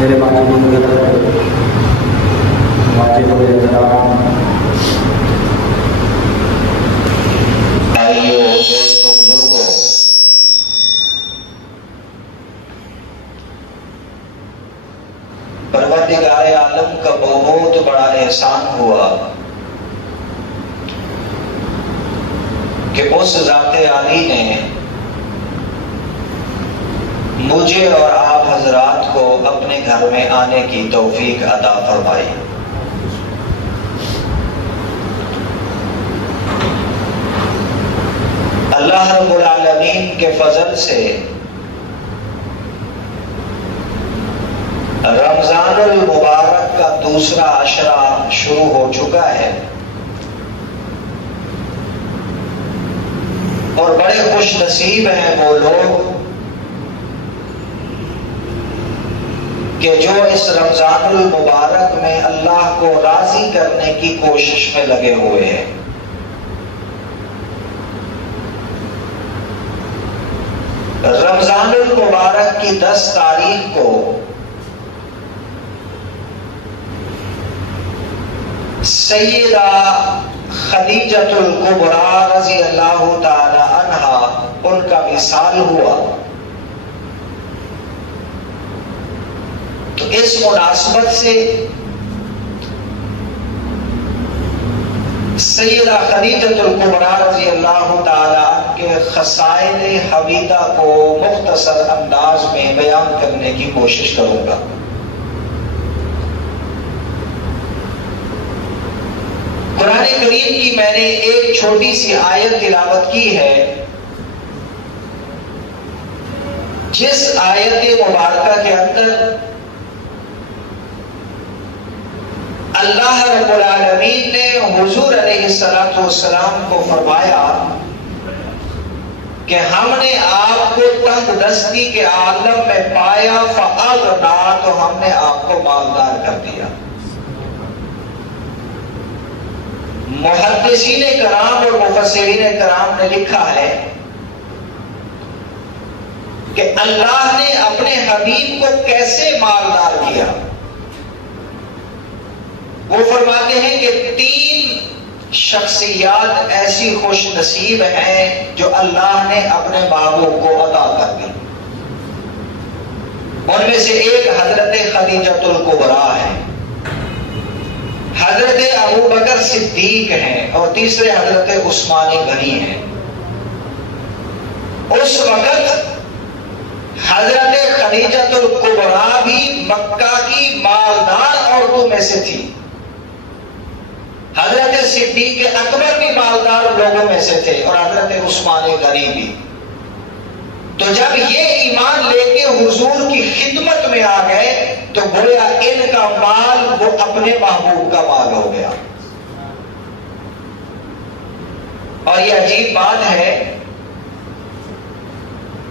میرے معززین قدر واجب احترام بھائیوں دوستوں بزرگوں، پروردگار عالم کا بہت بڑا احسان ہوا کہ اس ذات عالی نے مجھے اور آپ حضرات کو اپنے گھر میں آنے کی توفیق عطا فرمائی۔ اللہ رب العالمین کے فضل سے رمضان المبارک کا دوسرا عشرہ شروع ہو چکا ہے اور بڑے خوش نصیب ہیں وہ لوگ کہ جو اس رمضان المبارک میں اللہ کو راضی کرنے کی کوشش میں لگے ہوئے ہیں۔ رمضان المبارک کی 10 تاریخ کو سیدہ خدیجۃ الکبریٰ رضی اللہ تعالی عنہا ان کا وصال ہوا، تو اس مناسبت سے سیدہ خدیجۃ الکبریٰ رضی اللہ تعالی عنہ کے خصائل حمیدہ کو مختصر انداز میں بیان کرنے کی کوشش کروں گا۔ قرآن کریم کی میں نے ایک چھوٹی سی آیت تلاوت کی ہے، جس آیت مبارکہ کے اندر اللہ رب العالمین نے حضور علیہ السلام کو فرمایا کہ ہم نے آپ کو تنگ دستی کے عالم میں پایا فأغنا، تو ہم نے آپ کو مالدار کر دیا۔ محدثین کرام اور مفسرین کرام نے لکھا ہے کہ اللہ نے اپنے حبیب کو کیسے مالدار کیا۔ وہ فرماتے ہیں کہ 3 شخصیات ایسی خوش نصیب ہیں جو اللہ نے اپنے محبوب کو عطا کر دی۔ ان میں سے ایک حضرت خدیجۃ الکبریٰ ہے، حضرت ابوبکر صدیق ہیں، اور تیسرے حضرت عثمان غنی ہیں۔ اس وقت حضرت خدیجۃ الکبریٰ بھی مکہ کی مالدار عورتوں میں سے تھی، حضرت صدیق اکبر بھی مالدار لوگوں میں سے تھے، اور حضرت عثمان غنی بھی۔ تو جب یہ ایمان لے کے حضور کی خدمت میں آ گئے تو گویا ان کا مال وہ اپنے محبوب کا مال ہو گیا۔ اور یہ عجیب بات ہے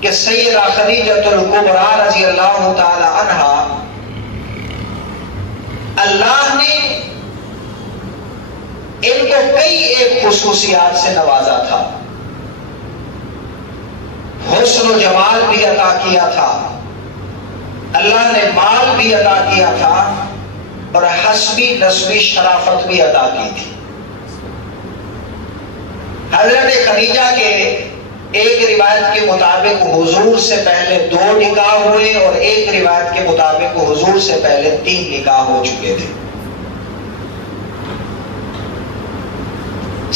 کہ سیدہ خدیجۃ الکبریٰ رضی اللہ تعالی عنہا، اللہ نے ان کو کئی ایک خصوصیات سے نوازا تھا۔ حسن و جمال بھی عطا کیا تھا، اللہ نے مال بھی عطا کیا تھا، اور حسبی نسبی شرافت بھی عطا کی تھی۔ حضرت خدیجہ کے ایک روایت کے مطابق حضور سے پہلے 2 نکاح ہوئے، اور ایک روایت کے مطابق حضور سے پہلے 3 نکاح ہو چکے تھے۔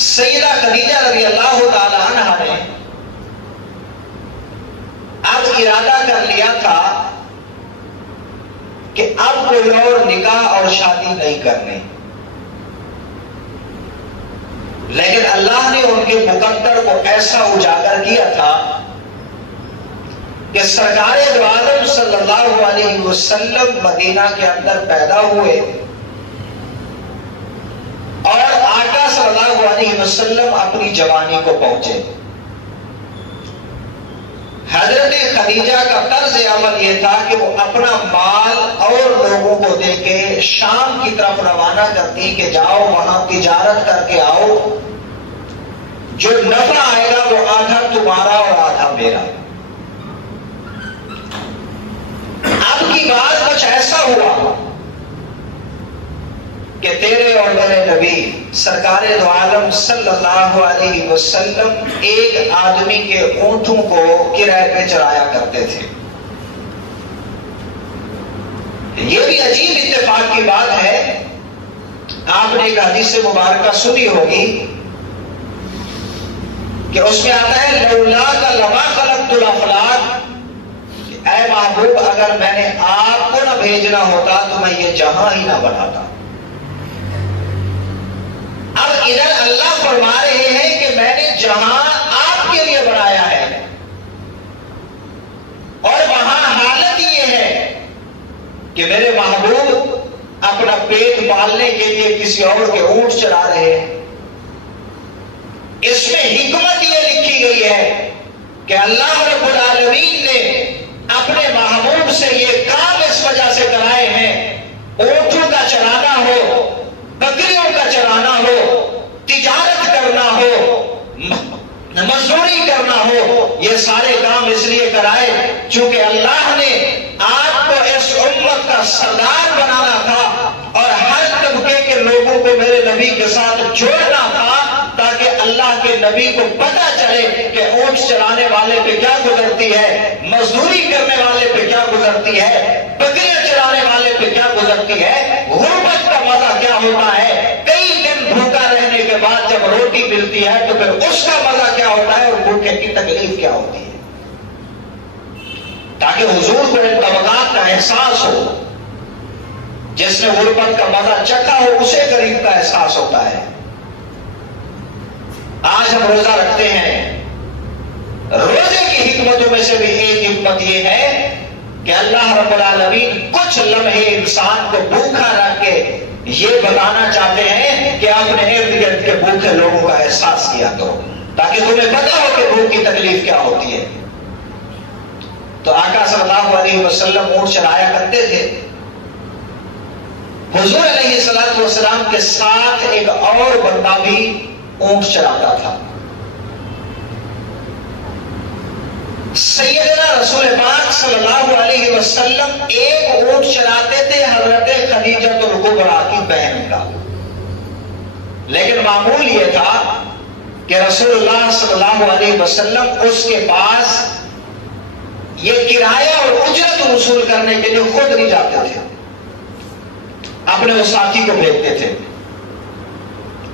سیدہ خدیجہ رضی اللہ تعالی عنہا نے اب ارادہ کر لیا تھا کہ اب کوئی اور نکاح اور شادی نہیں کرنی، لیکن اللہ نے ان کے مقدر کو ایسا اجاگر کیا تھا کہ سرکار دو عالم صلی اللہ علیہ وسلم مدینہ کے اندر پیدا ہوئے، اور آقا صلی اللہ علیہ وسلم اپنی جوانی کو پہنچے۔ حضرت خدیجہ کا طرز عمل یہ تھا کہ وہ اپنا مال اور لوگوں کو دے کے شام کی طرف روانہ کرتی کہ جاؤ وہاں تجارت کر کے آؤ، جو نفع آئے گا وہ آدھا تمہارا اور آدھا میرا۔ اب کی بات کچھ ایسا ہوا کہ تیرے اور میرے نبی سرکار دو عالم صلی اللہ علیہ وسلم ایک آدمی کے اونٹوں کو کرائے پہ چرایا کرتے تھے. یہ بھی عجیب اتفاق کی بات ہے. آپ نے ایک حدیث مبارکہ سنی ہوگی کہ اس میں آتا ہے لولا کا لما خلقت الافلاک، اے محبوب اگر میں نے آپ کو نہ بھیجنا ہوتا تو میں یہ جہاں ہی نہ بناتا. اب ادھر اللہ فرما رہے ہیں کہ میں نے جہاں آپ کے لیے بنایا ہے، اور وہاں حالت یہ ہے کہ میرے محبوب اپنا پیٹ پالنے کے لیے کسی اور کے اونٹ چلا رہے ہیں. اس میں حکمت یہ لکھی گئی ہے کہ اللہ رب العالمین نے اپنے محبوب سے یہ کام اس وجہ سے کرائے ہیں، اونٹوں کا چرانا ہو، بکریوں کا چرانا ہو، تجارت کرنا ہو، مزدوری کرنا ہو، یہ سارے کام اس لیے کرائے چونکہ اللہ نے آپ کو اس امت کا سردار بنانا تھا اور ہر طبقے کے لوگوں کو میرے نبی کے ساتھ جوڑنا تھا، تاکہ اللہ کے نبی کو پتا چلے کہ اونٹ چرانے والے پہ کیا گزرتی ہے، مزدوری کرنے والے پہ کیا گزرتی ہے، بکریاں چرانے والے پہ کیا گزرتی ہے، غربت کا مزہ کیا ہوتا ہے، کئی دن بھوکا رہنے کے بعد جب روٹی ملتی ہے تو پھر اس کا مزہ کیا ہوتا ہے، اور بھوکے کی تکلیف کیا ہوتی ہے، تاکہ حضور کو ان طبقات کا احساس ہو. جس نے غربت کا مزہ چکھا ہو اسے غریب کا احساس ہوتا ہے. آج ہم روزہ رکھتے ہیں، روزے کی حکمتوں میں سے بھی ایک حکمت یہ ہے کہ اللہ رب العالمین کچھ لمحے انسان کو بھوکا رکھ کے یہ بتانا چاہتے ہیں کہ اپنے ارد گرد کے بھوکے لوگوں کا احساس کیا کرو، تاکہ تمہیں پتا ہو کہ بھوک کی تکلیف کیا ہوتی ہے. تو آقا صلی اللہ علیہ وسلم اونٹ چلایا کرتے تھے. حضور علیہ السلام کے ساتھ ایک اور بندہ بھی اونٹ چلاتا تھا. سیدنا رسول پاک صلی اللہ علیہ وسلم ایک اونٹ چلاتے تھے حضرت خدیجہ الکبریٰ کی بہن کا، لیکن معمول یہ تھا کہ رسول اللہ صلی اللہ علیہ وسلم اس کے پاس یہ کرایہ اور اجرت وصول کرنے کے لیے خود نہیں جاتے تھے، اپنے اس ساتھی کو بھیجتے تھے.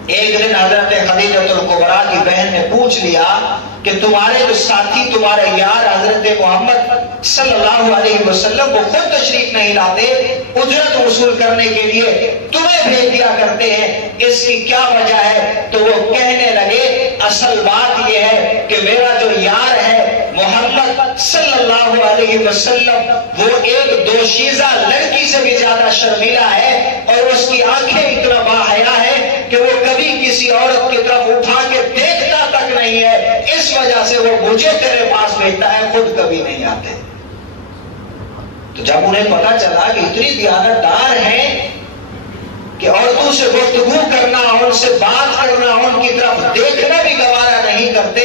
ایک دن حضرت خدیجہ الکبریٰ کی بہن نے پوچھ لیا کہ تمہارے جو ساتھی، تمہارے یار حضرت محمد صلی اللہ علیہ وسلم وہ خود تشریف نہیں لاتے، اجرت وصول کرنے کے لیے تمہیں بھیج دیا کرتے ہیں، اس کی کیا وجہ ہے؟ تو وہ کہنے لگے اصل بات یہ ہے کہ میرا جو یار ہے محمد صلی اللہ علیہ وسلم وہ ایک دوشیزہ لڑکی سے بھی زیادہ شرمیلا ہے، اور اس کی آنکھیں اتنا باحیا ہے کہ وہ کبھی کسی عورت کی طرف اٹھا کے دیکھتا تک نہیں ہے، اس وجہ سے وہ مجھے تیرے پاس بھیجتا ہے، خود کبھی نہیں آتے. تو جب انہیں پتا چلا کہ اتنی دیانت دار ہیں کہ عورتوں سے گفتگو کرنا، ان سے بات کرنا، ان کی طرف دیکھنا بھی گوارا نہیں کرتے،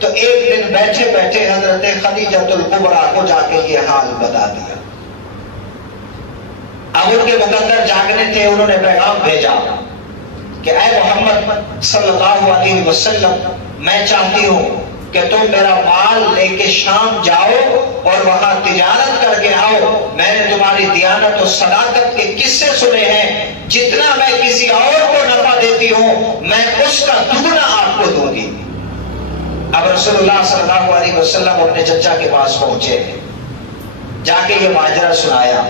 تو ایک دن بیٹھے بیٹھے حضرت خدیجہ الکبریٰ کو جا کے یہ حال بتا دیا. اب ان کے مقدر جاگنے تھے، انہوں نے پیغام بھیجا کہ اے محمد صلی اللہ علیہ وسلم، میں چاہتی ہوں کہ تم میرا مال لے کے شام جاؤ اور وہاں تجارت کر کے آؤ. میں نے تمہاری دیانت و صداقت کے قصے سنے ہیں، جتنا میں کسی اور کو نفع دیتی ہوں میں اس کا دگنا آپ کو دوں گی. اب رسول اللہ صلی اللہ علیہ وسلم اپنے چچا کے پاس پہنچے، جا کے یہ ماجرا سنایا.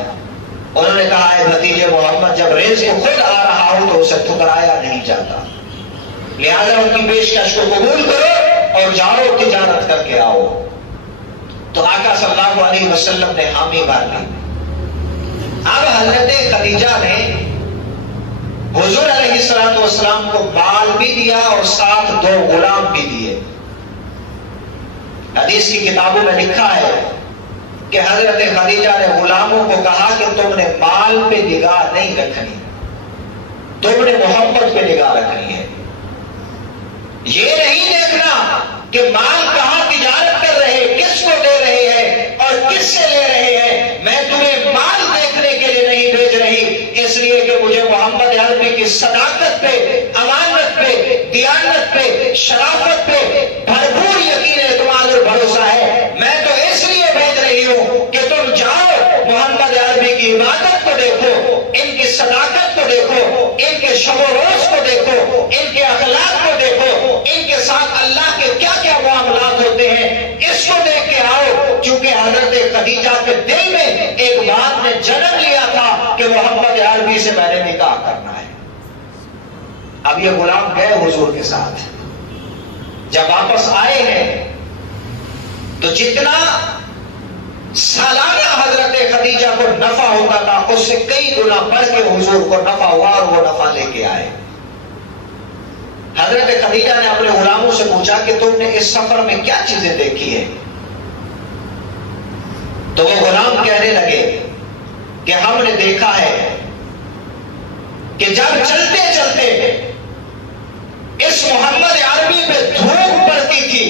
انہوں نے کہا اے بھتیجے محمد، جب رزق خود آ رہا ہو تو اسے ٹھکرایا نہیں جاتا، لہذا ان کی پیشکش کو قبول کرو اور جاؤ تجارت کر کے آؤ. تو آقا صلی اللہ علیہ وسلم نے حامی بھر لی. اب حضرت خدیجہ نے حضور علیہ السلام کو مال بھی دیا اور ساتھ 2 غلام بھی دیے. حدیث کی کتابوں میں لکھا ہے کہ حضرت خدیجہ نے غلاموں کو کہا کہ تم نے مال پہ نگاہ نہیں رکھنی، تم نے محبت پہ نگاہ رکھنی ہے. یہ نہیں دیکھنا کہ مال کہاں تجارت کر رہے، کس کو دے رہے ہیں، اور اور کس سے لے رہے ہیں؟ میں تمہیں مال دیکھنے کے لیے نہیں بھیج رہی، اس لیے کہ مجھے محمد عربی کی صداقت پہ، امانت پہ، دیانت پہ، شرافت پہ بھرپور یقین، اعتماد اور بھروسہ ہے۔ میں تو اس لیے بھیج رہی ہوں کہ تم جاؤ، محمد عربی کی عبادت کو دیکھو، ان کی صداقت کو دیکھو، ان کے شب و روز کو دیکھو، ان کے اخلاق کو دیکھو، ان کے ساتھ اللہ کے کیا کیا معاملات ہوتے ہیں، اس کو دیکھ کے آؤ۔ چونکہ حضرت خدیجہ کے دل میں ایک بات نے جنم لیا تھا کہ محمد عربی سے میں نے نکاح کرنا ہے۔ اب یہ غلام گئے حضور کے ساتھ، جب واپس آئے ہیں تو جتنا سالانہ حضرت خدیجہ کو نفع ہوتا تھا اس سے کئی گنا بڑھ کے حضور کو نفع ہوا، اور وہ نفع لے کے آئے۔ حضرت خدیجہ نے اپنے غلاموں سے پوچھا کہ تم نے اس سفر میں کیا چیزیں دیکھی ہیں؟ تو وہ غلام کہنے لگے کہ ہم نے دیکھا ہے کہ جب چلتے چلتے اس محمد عربی پہ دھوپ پڑتی تھی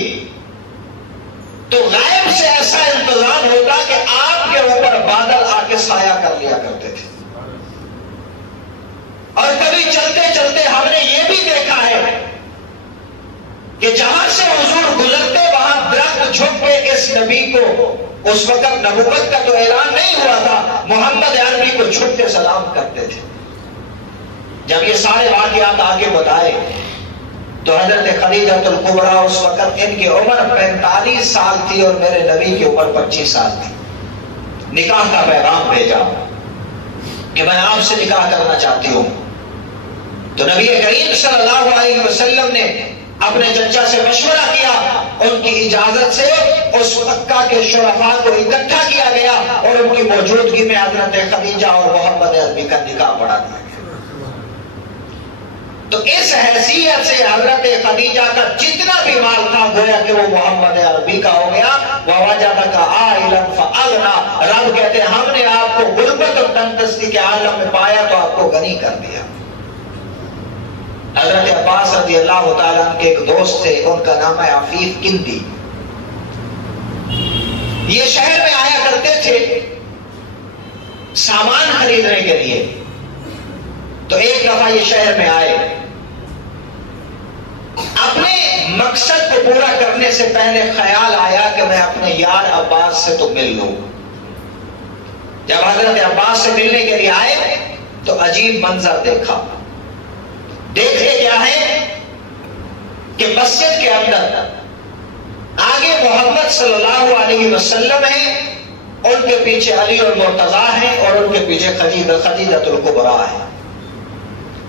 تو غائب سے ایسا انتظام ہوتا کہ آپ کے اوپر بادل آ کے سایہ کر لیا کرتے تھے، اور کبھی چلتے چلتے ہم نے یہ بھی دیکھا ہے کہ جہاں سے حضور گزرتے وہاں درخت جھک کے اس نبی کو، اس وقت نبوت کا تو اعلان نہیں ہوا تھا، محمد عربی کو جھک کے سلام کرتے تھے۔ جب یہ سارے واقعات آگے بتائے تو حضرت خدیجہ الکبریٰ اس وقت ان کی عمر 45 سال تھی اور میرے نبی کی عمر 25 سال تھی۔ نکاح کا پیغام بھیجا کہ میں آپ سے نکاح کرنا چاہتی ہوں۔ تو نبی کریم صلی اللہ علیہ وسلم نے اپنے چچا سے مشورہ کیا، ان کی اجازت سے اس مکہ کے شرفاء کو اکٹھا کیا گیا اور ان کی موجودگی میں حضرت خدیجہ اور محمد عربی کا نکاح پڑھا دیا گیا۔ تو اس حیثیت سے حضرت خدیجہ کا جتنا بھی مال تھا گویا کہ وہ محمد عربی کا ہو گیا۔ وَوَجَدَكَ عَائِلًا فَأَغْنَىٰ، رب کہتے ہیں ہم نے آپ کو غربت اور تندرستی کے عالم میں پایا تو آپ کو غنی کر دیا۔ حضرت عباس رضی اللہ تعالیٰ عنہ کے ایک دوست تھے، ان کا نام ہے عفیف کندی۔ یہ شہر میں آیا کرتے تھے سامان خریدنے کے لیے۔ تو ایک دفعہ یہ شہر میں آئے، اپنے مقصد کو پورا کرنے سے پہلے خیال آیا کہ میں اپنے یار عباس سے تو مل لوں۔ جب حضرت عباس سے ملنے کے لیے آئے تو عجیب منظر دیکھا۔ دیکھتے کیا ہے کہ مسجد کے اندر آگے محمد صلی اللہ علیہ وسلم ہے، ان کے پیچھے علی اور مرتضیٰ ہیں، اور ان کے پیچھے خدیجہ الکبریٰ ہے۔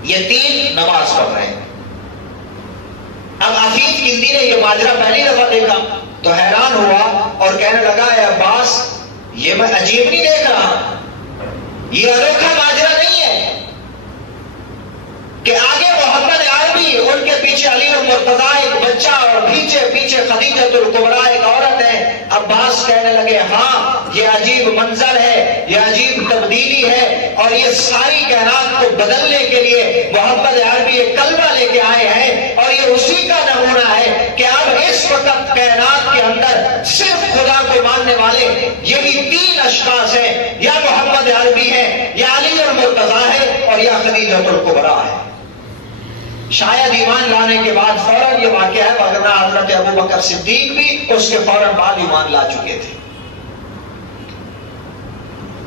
یہ تین نماز پڑھ رہے ہیں۔ اب عفیف کندی نے یہ ماجرا پہلی دفعہ دیکھا تو حیران ہوا اور کہنے لگا، اے عباس، یہ میں عجیب نہیں دیکھ رہا، یہ انوکھا ماجرا نہیں ہے کہ آگے محمد عربی، ان کے پیچھے علی اور مرتضیٰ ایک بچہ، اور پیچھے خدیجہ الکبریٰ ایک عورت ہے۔ عباس کہنے لگے ہاں یہ عجیب منظر ہے، یہ عجیب تبدیلی ہے، اور یہ ساری کائنات کو بدلنے کے لیے محمد عربی ایک کلمہ لے کے آئے ہیں، اور یہ اسی کا نمونہ ہے کہ اب اس وقت کائنات کے اندر صرف خدا کو ماننے والے یہی تین اشخاص ہیں، یا محمد عربی ہے، یا علی اور مرتضیٰ ہے، اور یا خدیجہ الکبریٰ ہے۔ شاید ایمان لانے کے بعد فوراً یہ واقعہ ہے، وگرنہ حضرت ابو بکر صدیق بھی اس کے فوراً بعد ایمان لا چکے تھے۔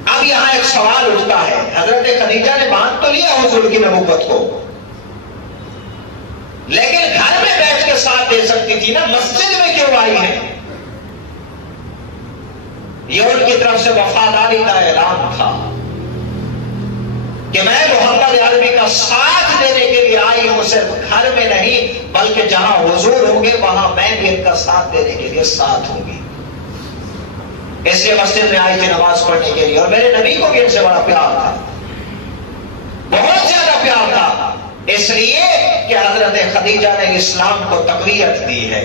اب یہاں ایک سوال اٹھتا ہے، حضرت خدیجہ نے مان تو لیا حضور کی نبوت کو، لیکن گھر میں بیٹھ کے ساتھ دے سکتی تھی نا، مسجد میں کیوں آئی ہے؟ یہ ان کی طرف سے وفاداری کا اعلان تھا کہ میں محمد عربی کا ساتھ دینے کے لیے آئی ہوں، صرف گھر میں نہیں بلکہ جہاں حضور ہوں گے وہاں میں بھی ان کا ساتھ دینے کے لیے ساتھ ہوں گی۔ اس لیے مسجد میں آئی تھی نماز پڑھنے کے لیے، اور میرے نبی کو بھی ان سے بڑا پیار تھا، بہت زیادہ پیار تھا، اس لیے کہ حضرت خدیجہ نے اسلام کو تقویت دی ہے،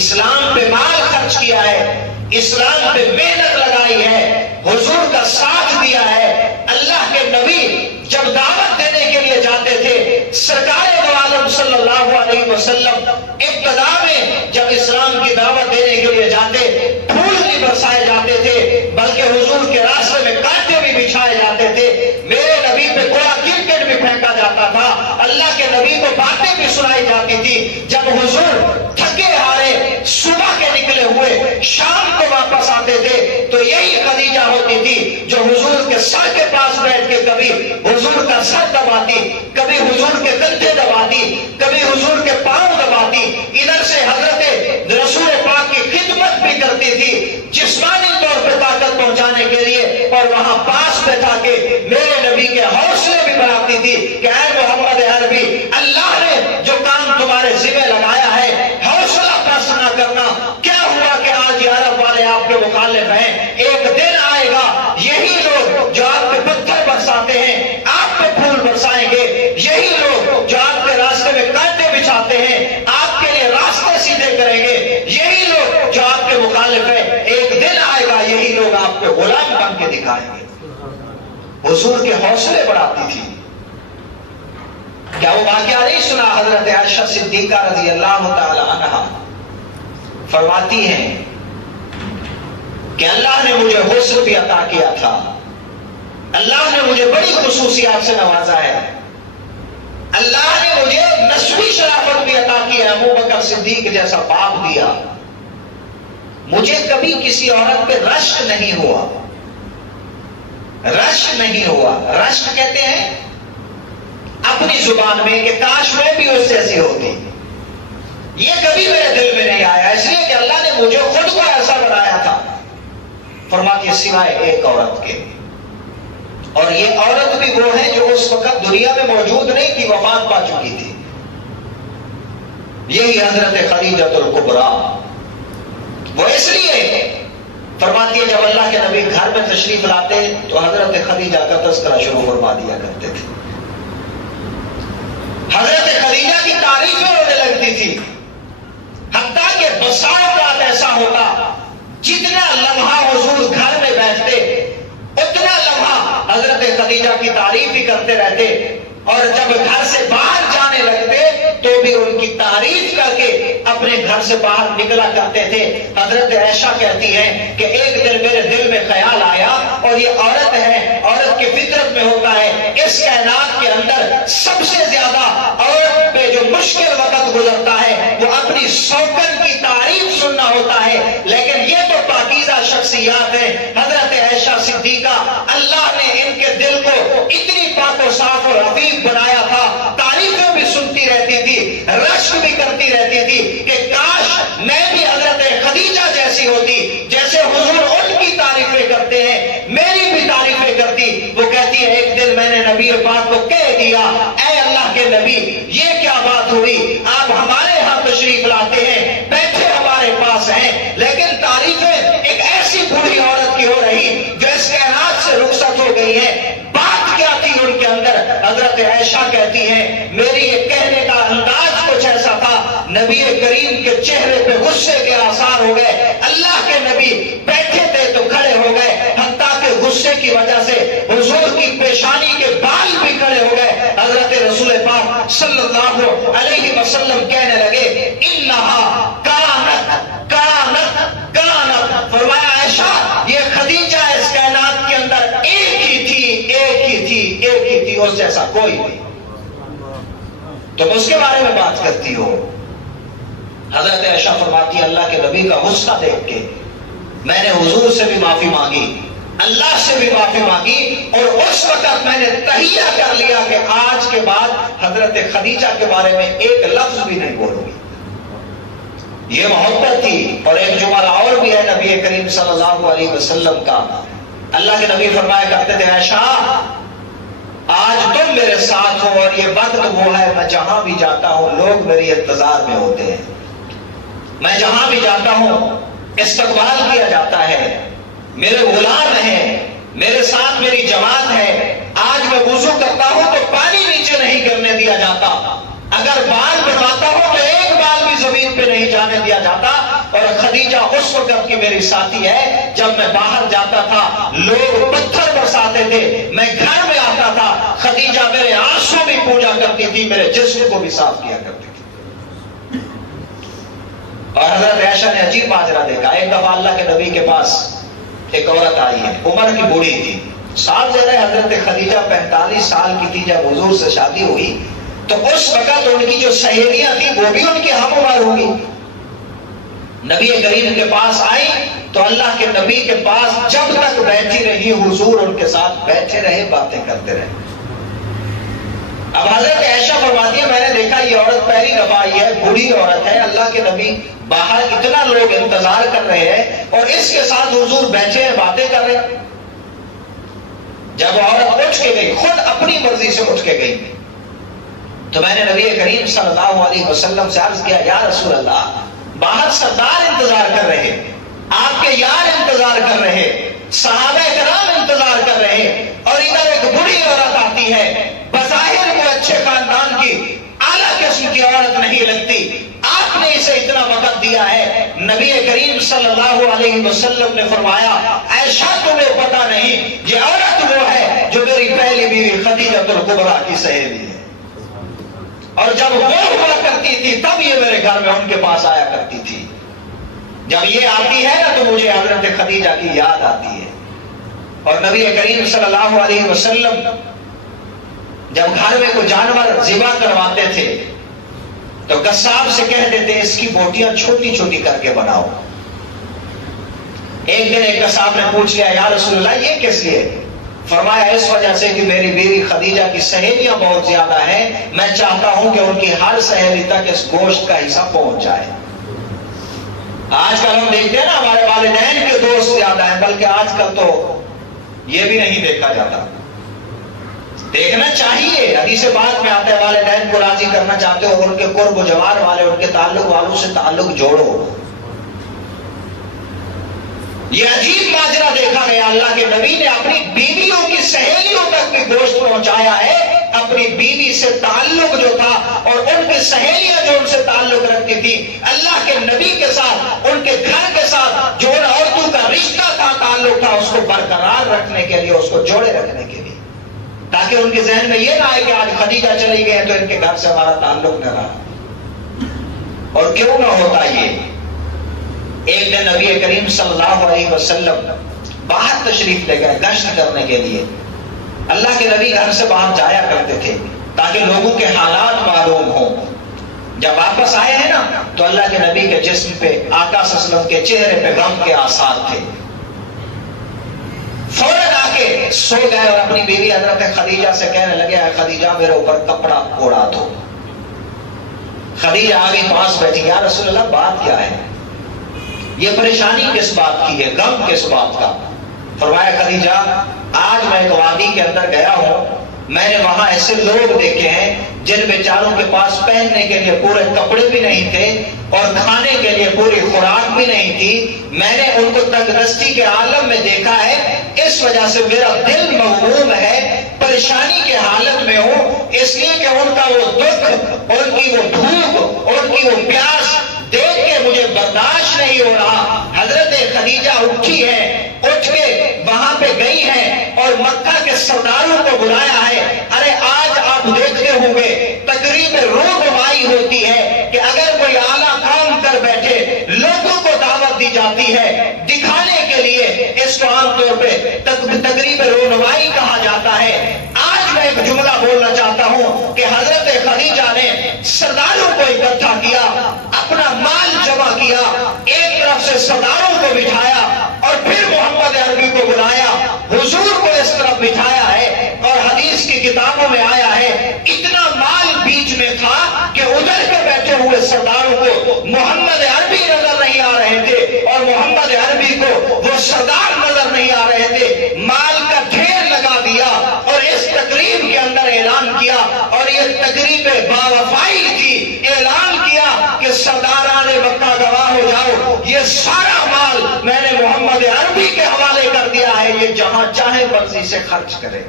اسلام پہ مال خرچ کیا ہے، اسلام پہ محنت لگائی ہے، حضور کا ساتھ دیا ہے۔ اللہ کے نبی جب دعوت دینے کے لیے جاتے تھے، سرکار دو عالم صلی اللہ علیہ وسلم ابتدا میں جب اسلام کی دعوت دینے کے لیے جاتے، پھول نہیں برسائے جاتے تھے، میرے نبی پہ کوڑا کرکٹ بھی پھینکا جاتا تھا، اللہ کے نبی کو باتیں بھی سنائی جاتی تھی۔ جب حضور تھکے ہارے صبح کے نکلے ہوئے شام کو واپس آتے تھے تو یہی خدیجہ ہوتی تھی جو حضور کے سر کے پاس بیٹھ کے کبھی حضور کا سر دباتی، کبھی حضور کے کندھے دباتی، کبھی حضور کے پاؤں دباتی، ادھر سے حضرت رسول پاک کی خدمت بھی کرتی تھی جسمانی طور پہ طاقت پہنچانے کے لیے، اور وہاں پاس بیٹھا کے میرے نبی کے حوصلے بھی بڑھاتی تھی کہ اے محمد عربی، اللہ نے جو کام تمہارے ذمہ لگایا ہے حوصلہ پست نہ کرنا۔ کیا ہوا کہ آج یہ عرب والے آپ کے مخالف ہیں، ایک دن آئے گا یہی لوگ جو آپ پہ پتھر برساتے ہیں آپ پہ پھول برسائیں گے، یہی لوگ جو آپ کے راستے میں کانٹے بچھاتے ہیں آپ کے لیے راستے سیدھے کریں گے، یہی لوگ جو آپ کے مخالف ہیں ایک دن آئے گا یہی لوگ آپ پہ غلام بن کے دکھائیں گے۔ حضور کے حوصلے بڑھاتی تھی۔ کیا وہ واقعہ نہیں سنا؟ حضرت عائشہ صدیقہ رضی اللہ تعالی عنہا فرماتی ہیں کہ اللہ نے مجھے حسن بھی عطا کیا تھا، اللہ نے مجھے بڑی خصوصیات سے نوازا ہے، اللہ نے مجھے نسبی شرافت بھی عطا کی ہے، ابو بکر صدیق جیسا باپ دیا، مجھے کبھی کسی عورت پہ رشک نہیں ہوا، رشک نہیں ہوا۔ رشک کہتے ہیں اپنی زبان میں کہ کاش میں بھی اس جیسی ہوتی، یہ کبھی میرے دل میں نہیں آیا، اس لیے کہ اللہ نے مجھے خود کو ایسا بنایا تھا۔ فرماتی سوائے ایک عورت کے، اور یہ عورت بھی وہ ہے جو اس وقت دنیا میں موجود نہیں تھی، وفات پا چکی تھی، یہی حضرت خدیجہ الکبریٰ۔ وہ اس لیے فرماتی ہے جب اللہ کے نبی گھر میں تشریف لاتے تو حضرت خدیجہ کا تذکرہ شروع فرما دیا کرتے تھے، حضرت خدیجہ کی تعریفیں ہونے لگتی تھی، حتیٰ کہ بسا اوقات ایسا ہوتا جتنا لمحہ حضور گھر میں بیٹھتے اتنا لمحہ حضرت خدیجہ کی تعریف ہی کرتے رہتے، اور جب گھر سے باہر جانے لگتے تو بھی ان کی تعریف کر کے اپنے گھر سے باہر نکلا کرتے تھے۔ حضرت عائشہ کہتی ہیں کہ ایک دن میرے دل میں خیال آیا، اور یہ عورت ہے، عورت کی فطرت میں ہوتا ہے اس کائنات کے اندر سب سے زیادہ عورت پہ جو مشکل وقت گزرتا ہے وہ اپنی سوکن کی تعریف سننا ہوتا ہے، لیکن یہ تو پاکیزہ شخصیات ہیں۔ حضرت عائشہ صدیقہ، اللہ نے ان کے دل کو اتنی پاک و صاف اور رفیق بنایا تھا، تعریفیں بھی سنتی رہتی تھی، رشک بھی کرتی رہتی تھی کہ کاش میں بھی حضرت خدیجہ جیسی ہوتی، جیسے حضور ان کی تعریفیں کرتے ہیں میری بھی تعریفیں کرتی۔ وہ کہتی ہے ایک دن میں نے نبی پاک کو کہہ دیا، اے اللہ کے نبی یہ کیا بات ہوئی، آپ ہمارے ہاں تشریف لاتے ہیں، بیٹھے ہمارے پاس ہیں، لیکن تعریفیں ایک ایسی بوڑھی عورت کی ہو رہی جو اس کائنات سے رخصت ہو گئی ہے، بات کیا تھی ان کے اندر؟ حضرت عائشہ کہتی ہیں میری یہ کہنے کا انداز کچھ ایسا تھا، نبی کریم کے چہرے پہ غصے کے آثار ہو گئے، اللہ کے نبی بیٹھے تھے تو کھڑے ہو گئے، حتیٰ کہ غصے کی وجہ سے حضور کی پیشانی کے بال بھی کھڑے ہو گئے۔ حضرت رسول پاک صلی اللہ علیہ وسلم کہنے لگے انہا کانت کانت کانت، فرمایا عائشہ یہ خدیجہ اس کائنات کے اندر ایک ہی تھی، ایک ہی تھی، ایک ہی تھی، اس جیسا کوئی نہیں، تم اس کے بارے میں بات کرتی ہو۔ حضرت عائشہ فرماتی اللہ کے نبی کا غصہ دیکھ کے میں نے حضور سے بھی معافی مانگی، اللہ سے بھی معافی مانگی، اور اس وقت میں نے تہیہ کر لیا کہ آج کے بعد حضرت خدیجہ کے بارے میں ایک لفظ بھی نہیں بولوں گی۔ یہ محبت تھی۔ اور ایک جملہ اور بھی ہے نبی کریم صلی اللہ علیہ وسلم کا، اللہ کے نبی فرمایا کرتے تھے عائشہ آج تم میرے ساتھ ہو اور یہ وقت وہ ہے میں جہاں بھی جاتا ہوں لوگ میری انتظار میں ہوتے ہیں، میں جہاں بھی جاتا ہوں استقبال کیا جاتا ہے، میرے غلام ہیں، میرے ساتھ میری جماعت ہے، آج میں وضو کرتا ہوں تو پانی نیچے نہیں کرنے دیا جاتا، اگر بال بنواتا ہوں تو ایک بال بھی زمین پہ نہیں جانے دیا جاتا۔ اور خدیجہ اس وقت کی میری ساتھی ہے، جب میں باہر جاتا تھا لوگ پتھر برساتے تھے، میں گھر میں آتا تھا خدیجہ میرے آنسو بھی پوجا کرتی تھی، میرے جسم کو بھی صاف کیا کرتی تھی۔ اور حضرت عائشہ نے عجیب ماجرا دیکھا، ایک دفعہ اللہ کے نبی کے پاس ایک عورت آئی ہے، عمر کی بوڑھی تھی، سال زیادہ حضرت خدیجہ 45 سال کی تھی جب حضور سے شادی ہوئی، تو اس وقت ان کی جو سہیلیاں تھیں وہ بھی ان کی ہم عمر ہوگی. نبی کریم کے پاس آئی تو اللہ کے نبی کے پاس جب تک بیٹھی رہی حضور ان کے ساتھ بیٹھے رہے، باتیں کرتے رہے. اب حضرت عائشہ فرماتی ہے میں نے دیکھا یہ عورت پہلی دفعہ آئی ہے، بوڑھی عورت ہے، اللہ کے نبی باہر اتنا لوگ انتظار کر رہے ہیں اور اس کے ساتھ حضور بیٹھے ہیں، باتیں کر رہے ہیں. جب عورت اٹھ کے گئی، خود اپنی مرضی سے اٹھ کے گئی، تو میں نے نبی کریم صلی اللہ علیہ وسلم سے عرض کیا یا رسول اللہ، باہر سردار انتظار کر رہے، آپ کے یار انتظار کر رہے، صحابہ کرام انتظار کر رہے، اور ادھر ایک بڑی عورت آتی ہے، بظاہر وہ اچھے خاندان کی اعلیٰ قسم کی عورت نہیں لگتی، آپ نے اسے اتنا وقت دیا ہے. نبی کریم صلی اللہ علیہ وسلم نے فرمایا عائشہ تمہیں پتا نہیں یہ عورت وہ ہے جو میری پہلی بیوی خدیجہ الکبریٰ کی سہیلی ہے، اور جب وہ ہوا کرتی تھی تب یہ میرے گھر میں ان کے پاس آیا کرتی تھی. جب یہ آتی ہے نا تو مجھے حضرت خدیجہ کی یاد آتی ہے. اور نبی کریم صلی اللہ علیہ وسلم جب گھر میں کوئی جانور ذبح کرواتے تھے تو قصاب سے کہہ دیتے اس کی بوٹیاں چھوٹی چھوٹی کر کے بناؤ. ایک دن ایک قصاب نے پوچھ لیا یا رسول اللہ یہ کس لیے؟ فرمایا اس وجہ سے کہ میری بیوی خدیجہ کی سہیلیاں بہت زیادہ ہیں، میں چاہتا ہوں کہ ان کی ہر سہیلی تک اس گوشت کا حصہ پہنچ جائے. آج کل ہم دیکھتے ہیں نا ہمارے والدین کے دوست زیادہ ہیں، بلکہ آج کل تو یہ بھی نہیں دیکھا جاتا. دیکھنا چاہیے، حدیث بات میں آتا ہے والدین کو راضی کرنا چاہتے ہو ان کے قرب و جوار والے، ان کے تعلق والوں سے تعلق جوڑو. یہ عجیب ماجرا دیکھا گیا، اللہ کے نبی نے اپنی بیویوں کی سہیلیوں تک بھی گوشت پہنچایا ہے. اپنی بیوی سے تعلق جو تھا اور ان کی سہیلیاں جو ان سے تعلق رکھتی تھی، اللہ کے نبی کے ساتھ ان کے گھر کے ساتھ جو ان عورتوں کا رشتہ تھا، تعلق تھا، اس کو برقرار رکھنے کے لیے، اس کو جوڑے رکھنے کے لیے، تاکہ ان کے ذہن میں یہ نہ آئے کہ آج خدیجہ چلی گئے تو ان کے گھر سے ہمارا تعلق نہ رہا. اور کیوں نہ ہوتا یہ؟ ایک دن نبی کریم صلی اللہ علیہ وسلم باہر تشریف لے گئے گشت کرنے کے لیے. اللہ کے نبی گھر سے باہر جایا کرتے تھے تاکہ لوگوں کے حالات معلوم ہوں. جب واپس آئے ہیں نا تو اللہ کے نبی کے جسم پہ، آقا صلی اللہ علیہ وسلم کے چہرے پہ غم کے آثار تھے. فوراً آ کے سو گئے اور اپنی بیوی حضرت خدیجہ سے کہنے لگے خدیجہ میرے اوپر کپڑا اوڑا دو. خدیجہ آگے پاس بیٹھی یا رسول اللہ بات کیا ہے؟ یہ پریشانی کس بات کی ہے، غم کس بات کا؟ فرمایا خدیجہ آج میں ایک وادی کے اندر گیا ہوں، میں نے وہاں ایسے لوگ دیکھے ہیں جن بیچاروں کے پاس پہننے کے لیے پورے کپڑے بھی نہیں تھے اور کھانے کے لیے پوری خوراک بھی نہیں تھی. میں نے ان کو تنگدستی کے عالم میں دیکھا ہے، اس وجہ سے میرا دل مغموم ہے، پریشانی کے حالت میں ہوں، اس لیے کہ ان کا وہ دکھ، ان کی وہ بھوک، ان کی وہ پیاس دیکھ کے مجھے برداشت نہیں ہو رہا. حضرت خدیجہ اٹھی ہے، اٹھ کے وہاں پہ گئی ہے اور مکہ کے سرداروں کو بلایا ہے. ارے آج آپ دیکھتے ہوں گے تقریب رونمائی ہوتی ہے کہ اگر کوئی اعلیٰ کام کر بیٹھے لوگوں کو دعوت دی جاتی ہے دکھانے کے لیے، اس کو عام طور پہ تقریب رونمائی کہا جاتا ہے. آج میں ایک جملہ بولنا چاہتا ہوں کہ حضرت خدیجہ نے سرداروں کو اکٹھا کیا، اپنا مال جمع کیا، ایک طرف سے سرداروں کو بٹھایا اور پھر محمد عربی کو بلایا، حضور کو اس طرف بٹھایا ہے. اور حدیث کی کتابوں میں آیا ہے اتنا مال بیچ میں تھا کہ ادھر کے بیٹھے ہوئے سرداروں کو محمد عربی نظر نہیں آ رہے تھے اور محمد عربی کو وہ سردار نظر نہیں آ رہے تھے. مال کا ڈھیر لگا دیا اور اس تقریب کے اندر اعلان کیا، اور یہ تقریب باوفائی تھی. اعلان کیا کہ سرداران مکہ گواہ ہو جاؤ، یہ سارا مال میں نے محمد عربی کے حوالے کر دیا ہے، یہ جہاں چاہے مرضی سے خرچ کرے.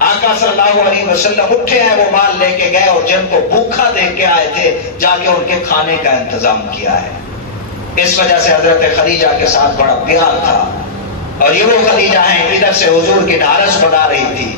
آقا صلی اللہ علیہ وسلم اٹھے ہیں، وہ مال لے کے گئے اور جن کو بھوکا دیکھ کے آئے تھے جا کے ان کے کھانے کا انتظام کیا ہے. اس وجہ سے حضرت خدیجہ کے ساتھ بڑا پیار تھا. اور یہ وہ خدیجہ ہیں ادھر سے حضور کی ڈھارس بڑھا رہی تھی،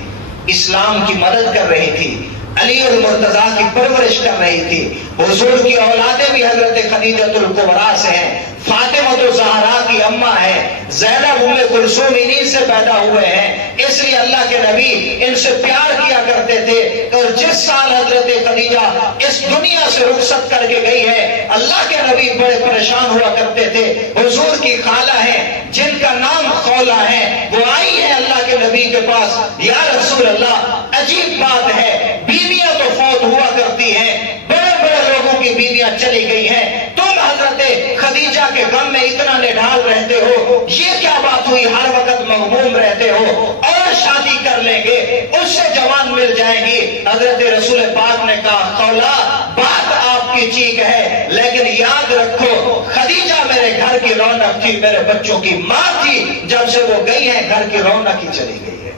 اسلام کی مدد کر رہی تھی، علی المرتضیٰ کی پرورش کر رہی تھی. حضور کی اولادیں بھی حضرت خدیجہ الکبریٰ سے ہیں. فاطمہ تو زہرا کی اماں ہے، زینب ام کلثوم انہی سے پیدا ہوئے ہیں، اس لیے اللہ کے نبی ان سے پیار کیا کرتے تھے۔ اور جس سال حضرت خدیجہ اس دنیا سے رخصت کر کے گئی ہے، اللہ کے نبی بڑے پریشان ہوا کرتے تھے۔ حضور کی خالہ ہیں جن کا نام خولہ ہے، وہ آئی ہے اللہ کے نبی کے پاس، یا رسول اللہ عجیب بات ہے، بیویاں تو فوت ہوا کرتی ہیں، بڑے بڑے لوگوں کی بیویاں چلی گئی ہیں، تم حضرت خدیجہ کے غم میں اتنا نڈھال رہتے ہو، یہ کیا بات ہوئی؟ ہر وقت مغموم رہتے ہو، اور شادی کر لیں گے، اس سے جوان مل جائے گی۔ حضرت رسول پاک نے کہا خولہ بات آپ کی ٹھیک ہے، لیکن یاد رکھو خدیجہ میرے گھر کی رونق تھی، میرے بچوں کی ماں تھی، جب سے وہ گئی ہے گھر کی رونق ہی چلی گئی ہے۔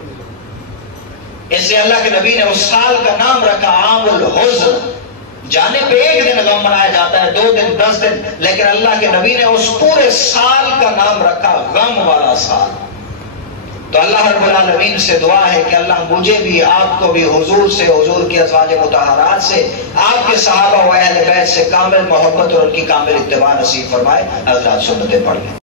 اس لیے اللہ کے نبی نے اس سال کا نام رکھا عام الحزن۔ جانے پہ ایک دن غم منایا جاتا ہے، 2 دن 10 دن، لیکن اللہ کے نبی نے اس پورے سال کا نام رکھا غم والا سال۔ تو اللہ رب العالمین سے دعا ہے کہ اللہ مجھے بھی آپ کو بھی حضور سے، حضور کی ازواج مطہرات سے، آپ کے صحابہ و اہل بیت سے کامل محبت اور ان کی کامل اتباع نصیب فرمائے۔ حضرات سنتیں پڑھ لیں۔